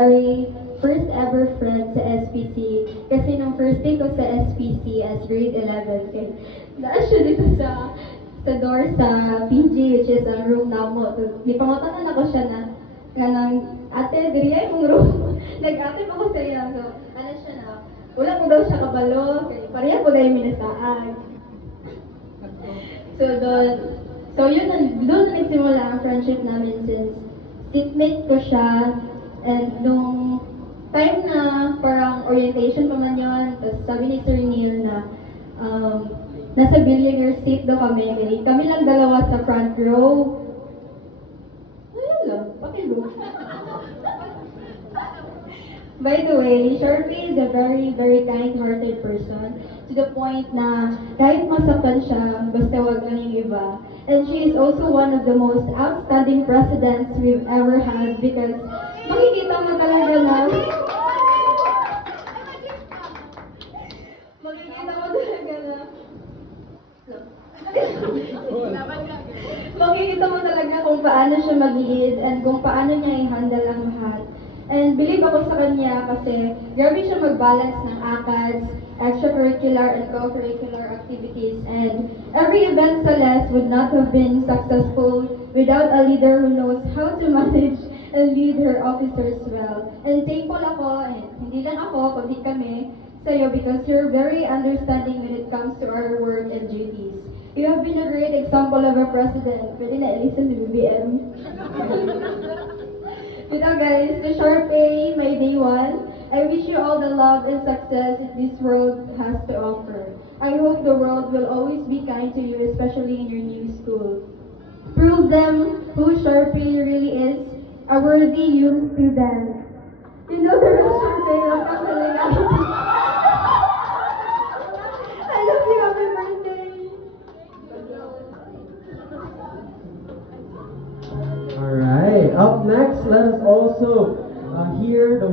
Very first ever friend sa SPC. Kasi nung first day ko sa SPC as grade 11, daan siya dito sa door sa PG, which is ang room namo. Gipangotanan ako siya na, ganang, ate, diri ay mong room. Nag-ate ako sa iya. So, ano siya na, wala ko daw siya kabalo, kaya pareha ko dahil minasaan. So yun, doon na nagsimula ang friendship namin since seatmate ko siya. And nung time na parang orientation pa man yun, tapos sabi ni Sir Neil na nasa billionaire seat daw kami. Kami lang dalawa sa front row. Ayun lang, pakilo. By the way, Sharpie is a very, very kind-hearted person to the point na kahit masaktan siya, basta wag lang yung iba. And she is also one of the most outstanding presidents we've ever had because makikita mo talaga na makikita mo talaga kung paano siya mag-lead and kung paano niya i-handle ang lahat. And believe ako sa kanya kasi grabe siya mag-balance ng ACADS, extracurricular and co-curricular activities. And every event sa LES would not have been successful without a leader who knows how to manage and lead her officers well. And thankful ako, and hindi lang ako, kundi kami, sa'yo because you're very understanding when it comes to our work and duties. You have been a great example of a president. Pwede na i-listen to BBM. You know guys, to Sharpay, my day one, I wish you all the love and success that this world has to offer. I hope the world will always be kind to you, especially in your new school. Prove them who Sharpay really is, a worthy youth student. You know the real Sharpay, welcome to reality. I love you, happy birthday! Alright, up next, let us also hear the